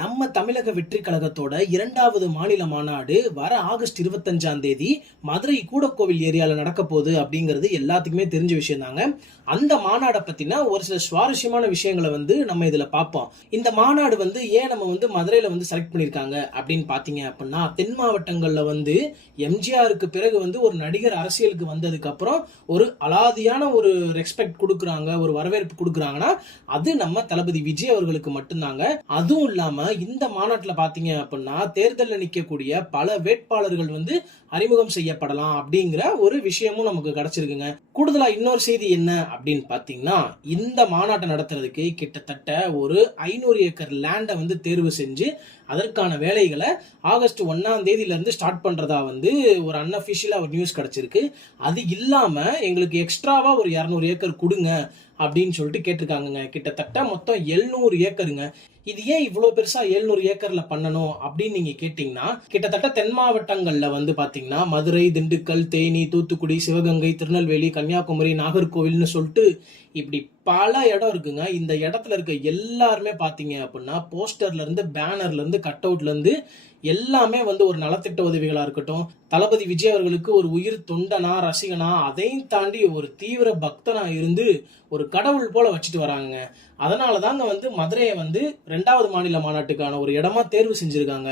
நம்ம தமிழக வெற்றி கழகத்தோட 2வது மாநில மாநாடு வர ஆகஸ்ட் 25ஆம் தேதி மதுரை கூடக்கோவில் ஏரியால நடக்க போகுது அப்படிங்கிறது எல்லாத்துக்குமே தெரிஞ்ச விஷயம் தாங்க. அந்த மாநாடை பத்தின ஒரு சில சுவாரஸ்யமான விஷயங்களை நம்ம இதுல பார்ப்போம். இந்த மாநாடு ஏன் நம்ம மதுரையில செலக்ட் பண்ணிருக்காங்க அப்படின்னு பாத்தீங்க அப்படின்னா, தென் மாவட்டங்கள்ல எம்ஜிஆருக்கு பிறகு ஒரு நடிகர் அரசியலுக்கு வந்ததுக்கு அப்புறம் ஒரு அலாதியான ஒரு ரெஸ்பெக்ட் கொடுக்குறாங்க, ஒரு வரவேற்பு கொடுக்குறாங்கன்னா அது நம்ம தளபதி விஜய் அவர்களுக்கு மட்டும்தாங்க. அதுவும் இல்லாம இந்த மாநாட்டுல பாத்தீங்க அப்படின்னா தேர்தலில் நிக்கக்கூடிய பல வேட்பாளர்கள் அறிமுகம் செய்யப்படலாம் அப்படிங்கிற ஒரு விஷயமும் நமக்கு கிடைச்சிருக்குங்க. கூடுதலா இன்னொரு செய்தி என்ன அப்படின்னு பாத்தீங்கன்னா, இந்த மாநாட்டை நடத்துறதுக்கு கிட்டத்தட்ட ஒரு 500 ஏக்கர் லேண்டை தேர்வு செஞ்சு அதற்கான வேலைகளை ஆகஸ்ட் 1ஆம் தேதியில இருந்து ஸ்டார்ட் பண்றதா ஒரு அன்அபிஷியலா ஒரு நியூஸ் கிடைச்சிருக்கு. அது இல்லாம எங்களுக்கு எக்ஸ்ட்ராவா ஒரு 200 ஏக்கர் கொடுங்க அப்படின்னு சொல்லிட்டு கேட்டிருக்காங்க. கிட்டத்தட்ட மொத்தம் 700 ஏக்கருங்க. இது ஏன் இவ்வளவு பெருசா 700 ஏக்கர்ல பண்ணணும் அப்படின்னு நீங்க கேட்டீங்கன்னா, கிட்டத்தட்ட தென் மாவட்டங்கள்ல பாத்தீங்கன்னா மதுரை, திண்டுக்கல், தேனி, தூத்துக்குடி, சிவகங்கை, திருநெல்வேலி, கன்னியாகுமரி, நாகர்கோவில்னு சொல்லிட்டு இப்படி பல இடம் இருக்குங்க. இந்த இடத்துல இருக்க எல்லாருமே பாத்தீங்க அப்படின்னா போஸ்டர்ல இருந்து, பேனர்ல இருந்து, கட் அவுட்ல இருந்து எல்லாமே ஒரு நலத்திட்ட உதவிகளா இருக்கட்டும், தளபதி விஜய் அவர்களுக்கு ஒரு உயிர் தொண்டனா, ரசிகனா, அதையும் தாண்டி ஒரு தீவிர பக்தனா இருந்து ஒரு கடவுள் போல வச்சுட்டு வராங்க. அதனாலதாங்க மதுரையை 2வது மாநில மாநாட்டுக்கான ஒரு இடமா தேர்வு செஞ்சிருக்காங்க.